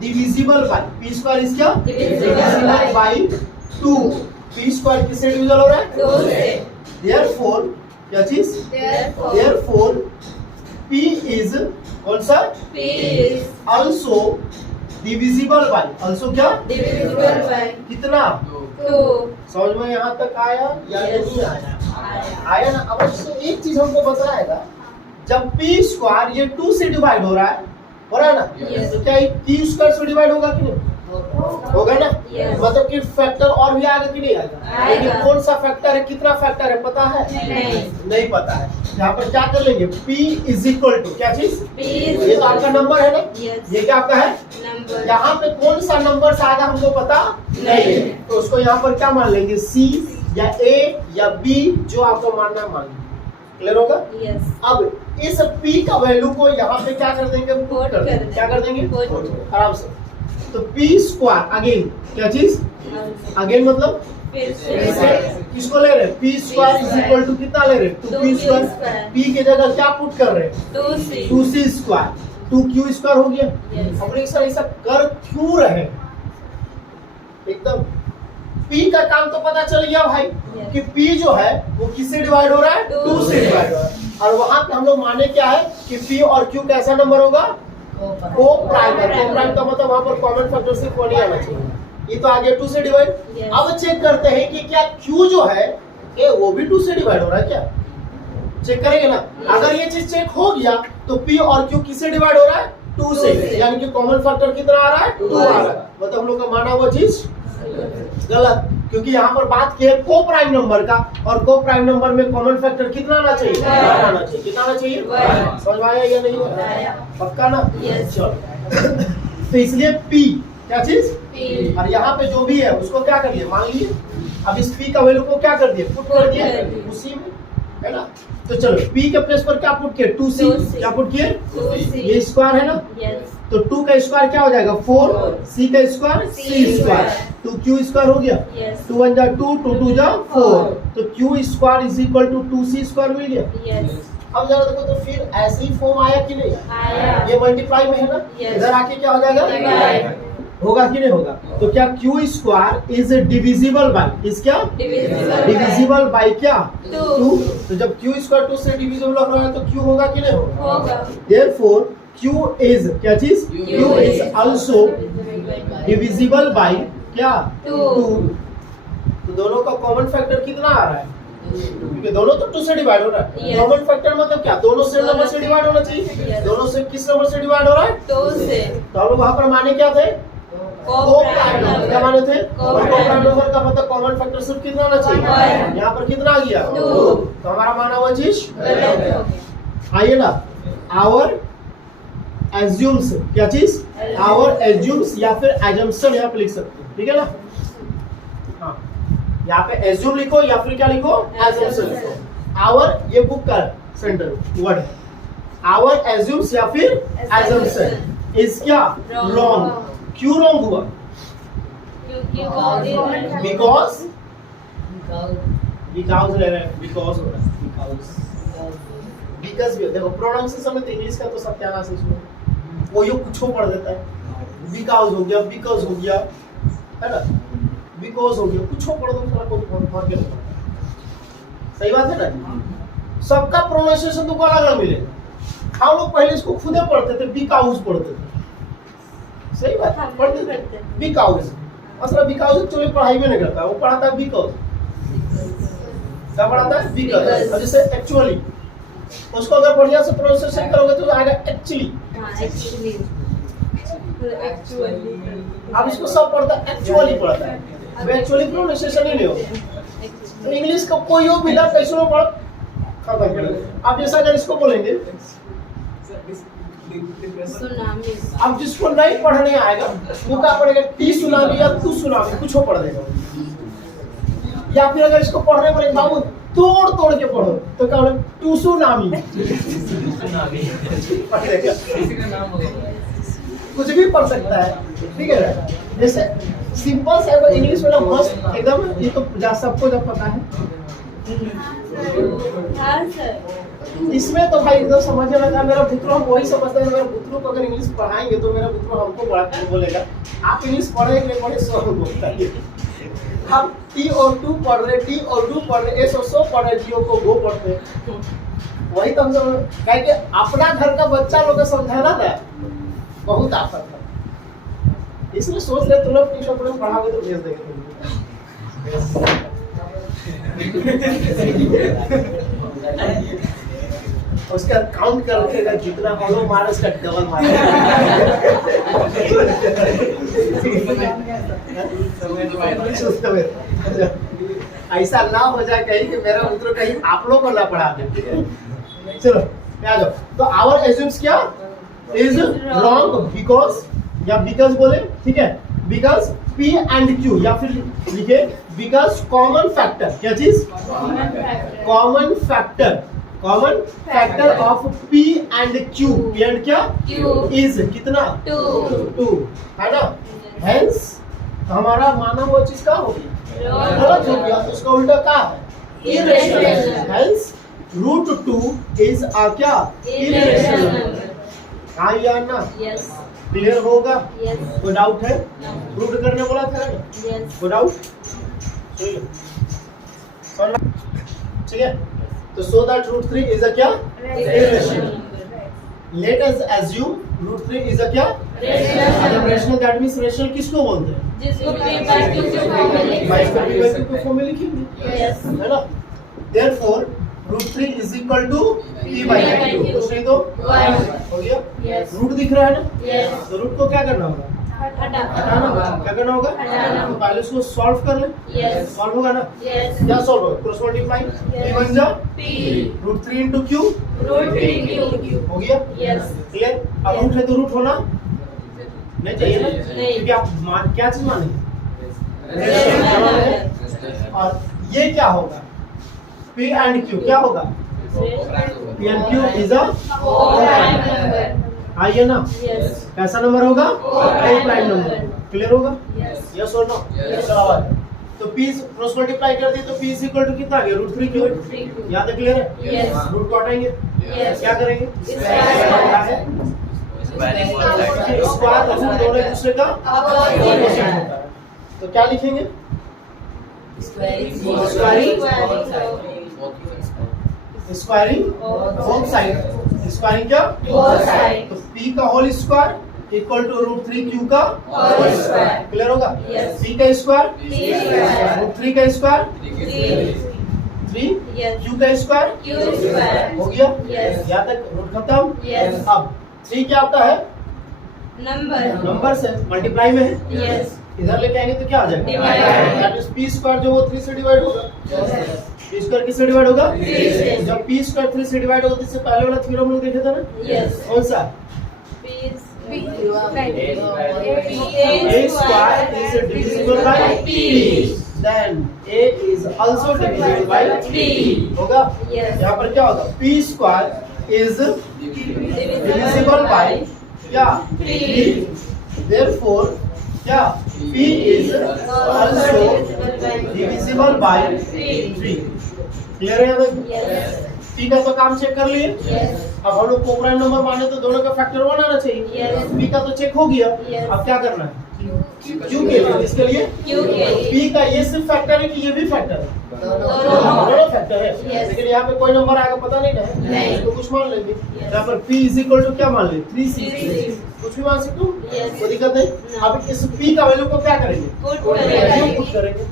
divisible by, p square is क्या, Divisible by 2, p स्क्वायर किससे डिविजिबल हो रहा है, 2 से। देयरफॉर क्या चीज, Therefore, देयरफॉर p इज कौन सा, P is also divisible bye, also क्या, divisible by कितना, 2. समझ में यहाँ तक आया या Yes. नहीं आया, आया ना। अब इससे एक चीज हमको बताएगा, जब p स्क्वायर ये 2 से डिवाइड हो रहा है ना, Yes. तो क्या ये p स्क्वायर से डिवाइड होगा कि नहीं, होगा ना, Yes. मतलब कि फैक्टर और भी आएगा कि नहीं आएगा, आएगा। लेकिन कौन सा फैक्टर है, कितना फैक्टर है पता है, नहीं पता है। यहाँ पर क्या कर लेंगे, p इज इक्वल टू क्या चीज, P is ये तो आपका नंबर है ना, Yes. ये क्या आपका है, number. यहाँ पे कौन सा नंबर आएगा हमको पता नहीं है, तो उसको यहाँ पर क्या मान लेंगे, C या A या B, जो आपको मानना है मान लीजिए, क्लियर होगा। Yes. अब इस P का वैल्यू को यहाँ पे क्या कर देंगे, पुट Put कर कर देंगे, देंगे। क्या कर देंगे, Put. आराम से। तो P स्क्वायर अगेन क्या चीज, अगेन मतलब फिर से किसको ले रहे हैं, P square is equal to कितना ले रहे हैं, 2P स्क्वायर, P की जगह क्या पुट कर रहे हैं, 2C. 2C square, 2Q square हो गया। Yes. अपने सर ऐसा कर क्यों रहे, एकदम P का काम तो पता चल गया भाई, Yes. कि P जो है वो किससे डिवाइड हो रहा है, 2 से डिवाइड हो रहा है, और वहां पे हम लोग माने क्या है कि P और Q कैसा नंबर होगा, को प्राइम है, को प्राइम का मतलब वहां पर कॉमन फैक्टर से कोई नहीं आना चाहिए, ये तो आ गया 2 से डिवाइड। Yes. अब चेक करते हैं कि क्या Q जो है वो भी 2 से डिवाइड हो रहा है क्या, चेक करेंगे ना। अगर ये चीज चेक हो गया तो P और Q किससे डिवाइड हो रहा है, 2 से, यानी कि कॉमन फैक्टर कितना आ रहा है, 2 आ रहा है, मतलब हम लोग का माना हुआ चीज गलत, क्योंकि यहाँ पर बात की है को प्राइम नंबर का, और को प्राइम नंबर में कॉमन फैक्टर कितना आना चाहिए, One. आना चाहिए, कितना आना चाहिए, One. समझ में आया या नहीं आया। पक्का ना। Yes. चलो तो इसलिए P क्या चीज, P. और यहाँ पे जो भी है उसको क्या कर लिया, मान लिए, अब इस P का वैल्यू को क्या कर दिया, पुट कर दिया Put कर दिया। उसी में, है ना। तो चलो P के प्लेस पर क्या पुट किए, 2C, 2C. क्या पुट किए, 2C. ये स्क्वायर है ना, Yes. तो 2 का स्क्वायर क्या हो जाएगा, 4, C का स्क्वायर C C स्क्वायर, तो Q स्क्वायर हो गया, Yes. 2 1 जा 2, 2 2 जा 4, 4, तो Q square is equal to 2C square मिल गया। Yes. अब जरा देखो तो फिर ऐसे ही फॉर्म आया कि नहीं, आया। ये मल्टीप्लाई में है ना, Yes. इधर आके क्या हो जाएगा, Divide. होगा कि नहीं होगा, तो क्या Q square is divisible bye, is क्या, Divisible डिविजिबल बाय क्या, 2. 2, तो जब Q स्क्वायर 2 से डिविजिबल हो रहा है तो Q होगा कि नहीं होगा, होगा। देयरफॉर Q इज क्या चीज, Q is also divisible by क्या, 2. 2, तो दोनों का कॉमन फैक्टर कितना आ रहा है, क्योंकि दोनों तो 2 से डिवाइड हो रहा है, Yes. कॉमन फैक्टर मतलब क्या, दोनों से नंबर से डिवाइड होना चाहिए, Yes. दोनों से किस नंबर से डिवाइड हो रहा है, 2 से। तो हम लोग वहां पर माने क्या थे, को को प्राइम नंबर, क्या माने थे, को और को प्राइम प्राइम नंबर का मतलब कॉमन फैक्टर सिर्फ कितना आना चाहिए, One. यहाँ पर कितना आ गया, 2. तो हमारा माना हुआ चीज गलत हो गया। आइए ना, आवर एज्यूम्स क्या चीज, आवर एज्यूम्स या फिर एजम्पशन यहाँ पे लिख सकते हैं, ठीक है ना, हाँ यहाँ पे एज्यूम लिखो या फिर क्या लिखो, एजम्पशन लिखो। आवर ये बुक का सेंटर वर्ड है, आवर एज्यूम्स या फिर एजम्पशन इज क्या, Wrong. रॉन्ग, क्यों रॉन्ग हुआ, क्योंकि बिकॉज बिकॉज ले रहे हैं, बिकॉज हो रहा है, बिकॉज भी देखो प्रोनाउंसिएशन में तो इंग्लिश का तो सत्यानाश है इसमें, वो यो कुछ पढ़ देता है, बिकॉज हो गया, बिकॉज हो गया, है ना, बिकॉज हो गया, कुछ पढ़ दो, थोड़ा कोई फर्क नहीं पड़ता, सही बात है ना, सबका प्रोनाउंसिएशन तुमको अलग अलग मिलेगा। हम लोग पहले इसको खुदे पढ़ते थे, बिकॉज पढ़ते थे, सही बात है, पढ़ते थे बिकॉज, असला बिकॉज एक्चुअली पढ़ाई में नहीं करता, वो पढ़ाता है बिकॉज। क्या पढ़ाता है? बिकॉज। और जैसे एक्चुअली, उसको अगर बढ़िया से प्रोनाउंसिएशन करोगे तो आएगा एक्चुअली। एक्चुअली अब इसको सब पढ़ता है, एक्चुअली पढ़ता है, अब एक्चुअली प्रोनाउंसिएशन ही नहीं होगा। तो इंग्लिश का कोई हो मिला कैसे लो पढ़ खत्म कर दे। अब जैसा अगर इसको बोलेंगे, सुनामी। अब जिसको नहीं पढ़ने आएगा वो क्या पढ़ेगा? टी सुनामी या तू सुनामी कुछ हो पढ़ देगा। या फिर अगर इसको पढ़ने बोले बाबू तोड़ तोड़ के पढ़ो तो क्या बोले? टू सुनामी पढ़ देगा। कुछ भी पढ़ सकता है, ठीक है ना? जैसे सिंपल सा इंग्लिश वाला मस्त एकदम, ये तो सबको जब पता है। हाँ सर। इसमें तो भाई एकदम समझने लगा। मेरा पुत्र हम वही समझते हैं, मेरा पुत्र को अगर इंग्लिश पढ़ाएंगे तो मेरा पुत्र हमको बोलेगा आप इंग्लिश पढ़े कि नहीं पढ़े सो बोलता है। हम टी और टू पढ़ रहे, टी और डू पढ़ रहे, एस और सो पढ़ रहे, जियो को गो पढ़ते हैं। वही तो हम सब कहे कि अपना घर का बच्चा लोग को समझाना था बहुत आफत है। इसलिए सोच रहे तुम लोग ट्यूशन में पढ़ाओगे तो भेज देंगे। उसका काउंट कर रखेगा, जितना हॉलो मारे उसका डबल मारे। ऐसा ना हो जाए कहीं कि मेरा मित्र कहीं आप लोग को ना पढ़ा दे। चलो आ जाओ। तो आवर एज्यूम्स क्या इज रॉन्ग बिकॉज, या बिकॉज बोले, ठीक है, बिकॉज P एंड Q, या फिर लिखे बिकॉज कॉमन फैक्टर। क्या चीज? Common factor of P and Q। P and क्या? Q इज कितना? 2 है ना? हेंस हमारा माना वो चीज का होगी गलत हो गया, तो उसका उल्टा क्या है? इरेशनल। हेंस √2 इज क्या? इरेशनल। हाँ या ना? यस क्लियर होगा? यस कोई डाउट है? नो रूट करने बोला था ना? यस कोई डाउट? ठीक है, तो सो दैट √3 इज अ क्या? Rational let us assume √3 is a क्या? Rational rational. That means rational किसको बोलते हैं? जिसको P by Q से फॉर्म में लिख बाइस का सकते P by Q को फॉर्म में लिखेंगे, यस है ना? Therefore √3 is equal to P by Q। कुछ नहीं तो 1 हो गया। यस रूट दिख रहा है ना? यस तो रूट को क्या करना होगा? हटाना होगा। क्या करना होगा? हटाना। तो पहले उसको सॉल्व कर ले। यस सॉल्व होगा ना? यस क्या सॉल्व होगा? Cross multiply. P बन जा P √3 into Q √3Q हो गया। Yes clear? अब रूट है तो रूट होना नहीं चाहिए ना? नहीं। क्योंकि आप क्या चीज माने? रेशनल और ये क्या होगा? P and Q क्या होगा? P and Q is a prime number आइए ना? यस कैसा नंबर होगा? Prime prime number. Number. Clear होगा? यस यस और नो? तो P क्रॉस मल्टीप्लाई कर दी तो P इज इक्वल टू कितना आ गया? √3Q। √3Q यहाँ तक क्लियर है? यस रूट को हटाएंगे, यस क्या करेंगे? स्क्वायर। क्या है? स्क्वायर और रूट दोनों एक दूसरे का अपोजिट ऑपोजिट होता है। तो क्या लिखेंगे? Squaring both side. स्क्वायरिंग क्या? Both side। तो P का whole square equal to √3Q का होल स्क्वायर। क्लियर होगा? Yes। P का स्क्वायर P स्क्वायर √3 का स्क्वायर 3 यस Q का स्क्वायर Q स्क्वायर हो गया। Yes। यहाँ तक रूट खत्म। Yes। अब 3 क्या आपका है? नंबर नंबर से मल्टीप्लाई में है, यस इधर लेके आएंगे तो क्या आ जाएगा? Divide। That is P square जो वो 3 से डिवाइड होगा। P स्क्वायर किससे डिवाइड होगा? 3 से। जब P स्क्वायर 3 से डिवाइड होगा तो इससे पहले वाला थ्योरम हम लोग देखे थे ना? यस कौन सा? A square is divisible by P. Then A is also divisible by P. होगा? Yes। यहाँ पर क्या होगा? P square is divisible by क्या? P। Therefore क्या? P is also divisible by 3. Clear है यहाँ तक? यस P का तो काम चेक कर लिए। यस अब हम लोग को प्राइम नंबर माने तो दोनों का फैक्टर 1 आना चाहिए। Yes। P का तो चेक हो गया। Yes। अब क्या करना है? Q के लिए, इसके लिए Q के लिए। P का ये सिर्फ फैक्टर है कि ये भी फैक्टर है? दोनों फैक्टर है। Yes। लेकिन यहाँ पे कोई नंबर आएगा पता नहीं है, नहीं। इसको कुछ मान लेंगे। Yes। यहाँ पर P इज इक्वल टू क्या मान ले? 3C। कुछ भी मान सकते हो, Yes. कोई दिक्कत नहीं। अब इस p का वैल्यू को क्या करेंगे, Put पुट करेंगे। करेंगे,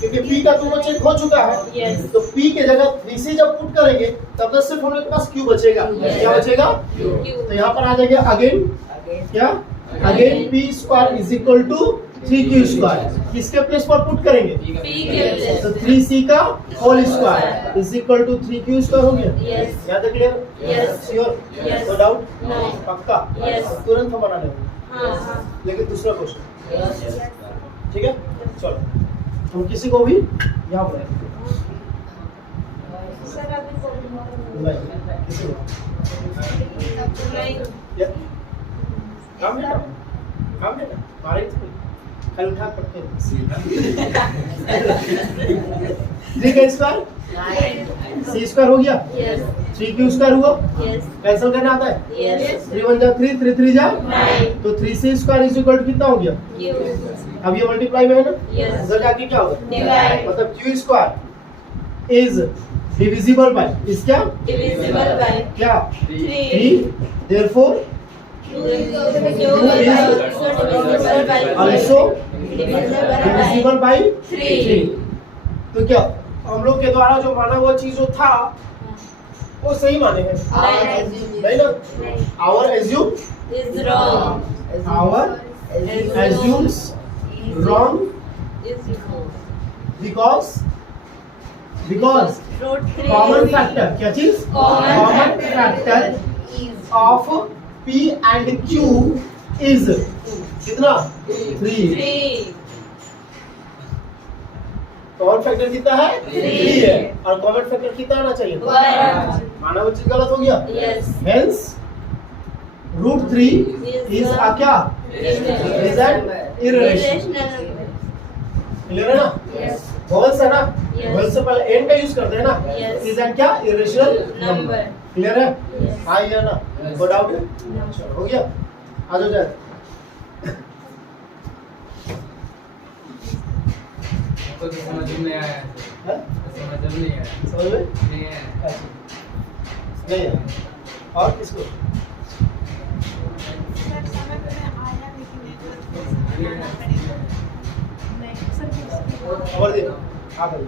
क्योंकि p का 2 चेक हो चुका है। Yes. तो p के जगह 3 से जब पुट करेंगे तब तक सिर्फ हम लोग के पास q बचेगा। Yes. क्या बचेगा, Q. तो यहाँ पर आ जाएगा अगेन क्या, again p square is equal to 3q square, किसके प्लेस पर पुट करेंगे, P के प्लेस। तो 3c का whole square is equal to 3q square हो गया। Yes. याद है, clear, Yes. Sure, Yes. No doubt, No. पक्का, Yes. तुरंत हम बनाने होंगे। हाँ। लेकिन दूसरा क्वेश्चन, ठीक है, चलो हम किसी को भी यहाँ पर नहीं, किसी को या काम है ना, काम है ना, हमारे कल उठा पड़ते हैं 3 का स्क्वायर c स्क्वायर हो गया, Yes. 3q स्क्वायर हुआ, Yes. कैंसिल करना आता है, Yes. 3 1 जा 3, 3 3 जा 9. तो 3c square is equal to कितना हो गया, Q. अब ये मल्टीप्लाई में है ना, Yes. इधर जाके क्या होगा, Divide. मतलब q square is divisible bye इस क्या, Divisible by क्या 3. 3, देयरफोर आल्सो डिविजिबल बाय 3। तो क्या हम लोग के द्वारा जो माना हुआ चीज जो था वो सही माने हैं, नहीं ना, our assume, Is wrong. Our assumes wrong Is wrong. Because Root 3. Common factor, क्या चीज, Common common factor of p and q is कितना, 3। 3. कॉमन फैक्टर कितना है, 3 है, और कॉमन फैक्टर कितना आना चाहिए, 1. माना वो चीज गलत हो गया, Yes. हेंस रूट 3 इज आ क्या, is an irrational, Irrational number. Clear है ना, Yes. होल्स है ना, Yes. होल्स से पहले एन का यूज करते हैं ना, Yes. इज एन क्या, इरेशनल नंबर, Number. क्लियर है, Yes. हाँ ये है ना, कोई डाउट है, No. चलो, हो गया, आ जाओ जाए, तो समझ में आया है, हैं? समझ नहीं आया, समझ में नहीं आया। नहीं है, और किसको, और देखो आप बताइए।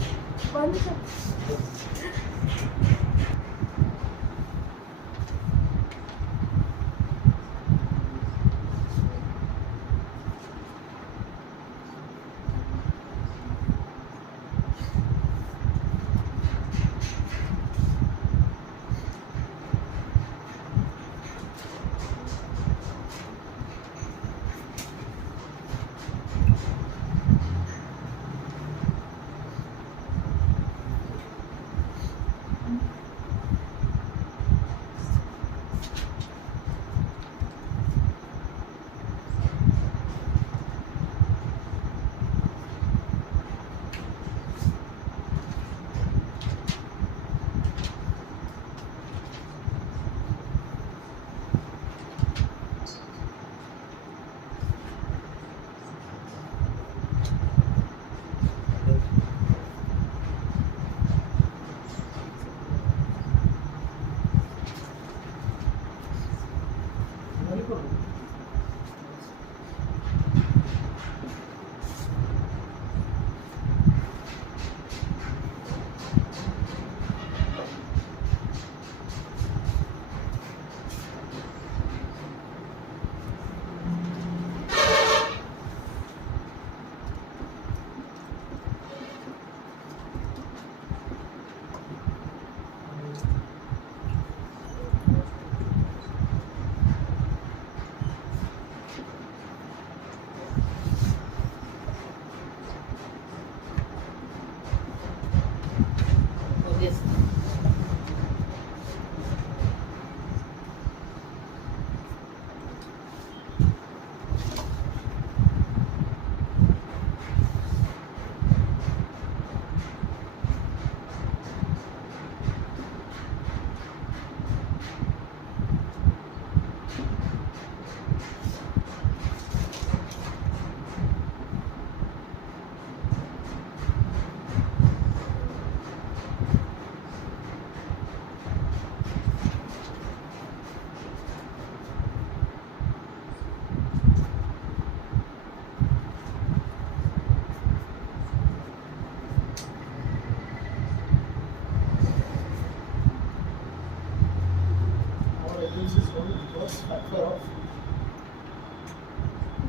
this is known because factor of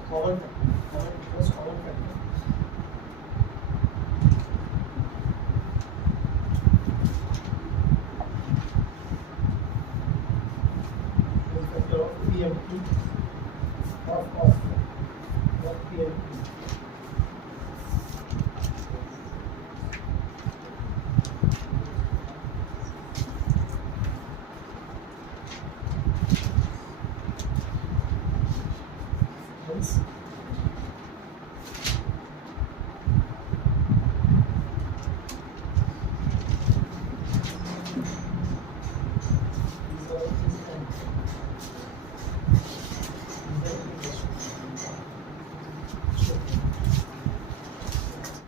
common factor. Factor of PMT of PMT.